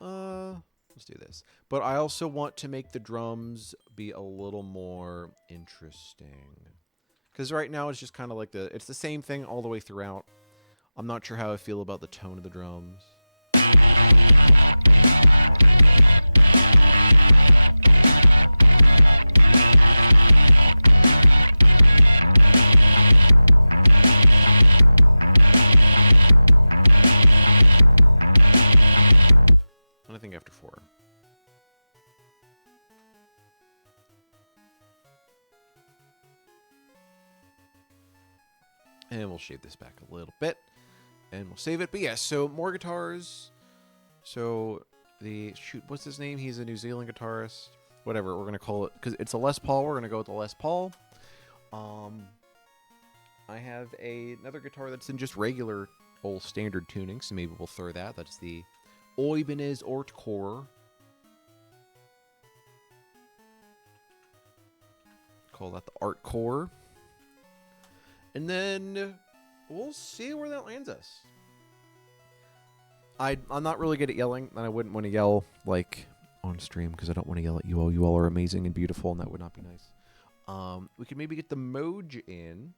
Let's do this. But I also want to make the drums be a little more interesting. Because right now it's just kind of like it's the same thing all the way throughout. I'm not sure how I feel about the tone of the drums. I think after 4. And we'll shave this back a little bit. And we'll save it. But yeah, so more guitars. So what's his name? He's a New Zealand guitarist. Whatever, we're going to call it. Because it's a Les Paul, we're going to go with the Les Paul. I have another guitar that's in just regular old standard tuning. So maybe we'll throw that. That's the Ibanez Ort Core. Call that the Art Core. And then we'll see where that lands us. I'm not really good at yelling, and I wouldn't want to yell like on stream because I don't want to yell at you all. You all are amazing and beautiful, and that would not be nice. We could maybe get the Moj in.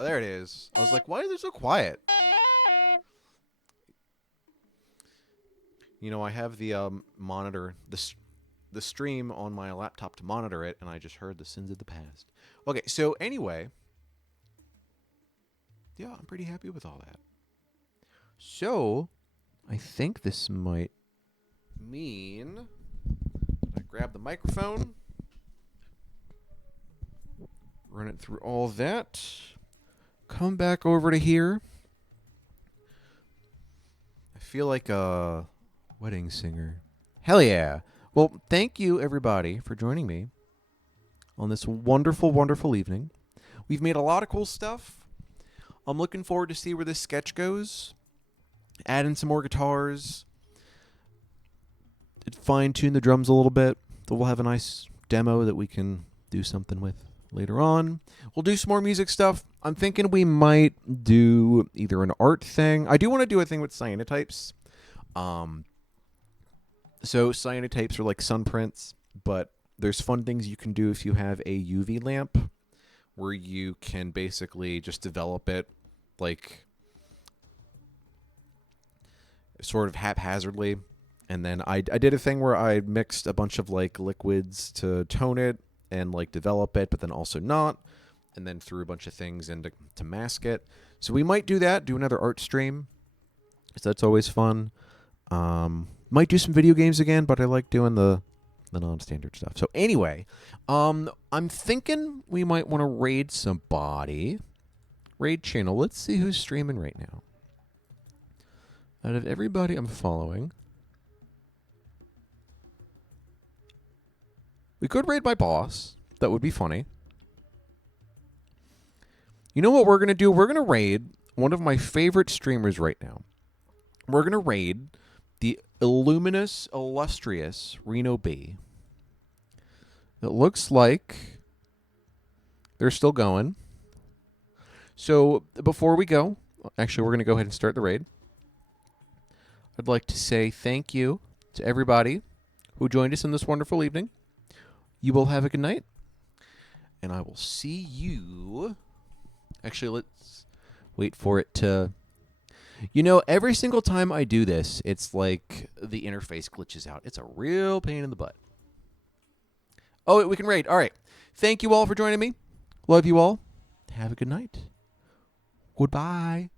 Oh, there it is. I was like, why is it so quiet? You know, I have the monitor, the stream on my laptop to monitor it, and I just heard the sins of the past. Okay, so anyway, yeah, I'm pretty happy with all that. So, I think this might mean I grab the microphone, run it through all that, come back over to here. I feel like a wedding singer. Hell yeah. Well, thank you, everybody, for joining me on this wonderful, wonderful evening. We've made a lot of cool stuff. I'm looking forward to see where this sketch goes. Add in some more guitars. Fine-tune the drums a little bit. So we'll have a nice demo that we can do something with later on. We'll do some more music stuff. I'm thinking we might do either an art thing. I do want to do a thing with cyanotypes. So cyanotypes are like sun prints, but there's fun things you can do if you have a UV lamp where you can basically just develop it like sort of haphazardly. And then I did a thing where I mixed a bunch of like liquids to tone it and like develop it, but then also not, and then threw a bunch of things in to mask it. So we might do that, do another art stream. So that's always fun. Might do some video games again, but I like doing the non-standard stuff. So anyway, I'm thinking we might want to raid somebody. Raid channel. Let's see who's streaming right now. Out of everybody I'm following, we could raid my boss. That would be funny. You know what we're going to do? We're going to raid one of my favorite streamers right now. We're going to raid the Illuminous Illustrious Reno B. It looks like they're still going. So before we go, actually, we're going to go ahead and start the raid. I'd like to say thank you to everybody who joined us in this wonderful evening. You will have a good night. And I will see you. Actually, let's wait for it to... You know, every single time I do this, it's like the interface glitches out. It's a real pain in the butt. Oh, we can raid. All right. Thank you all for joining me. Love you all. Have a good night. Goodbye.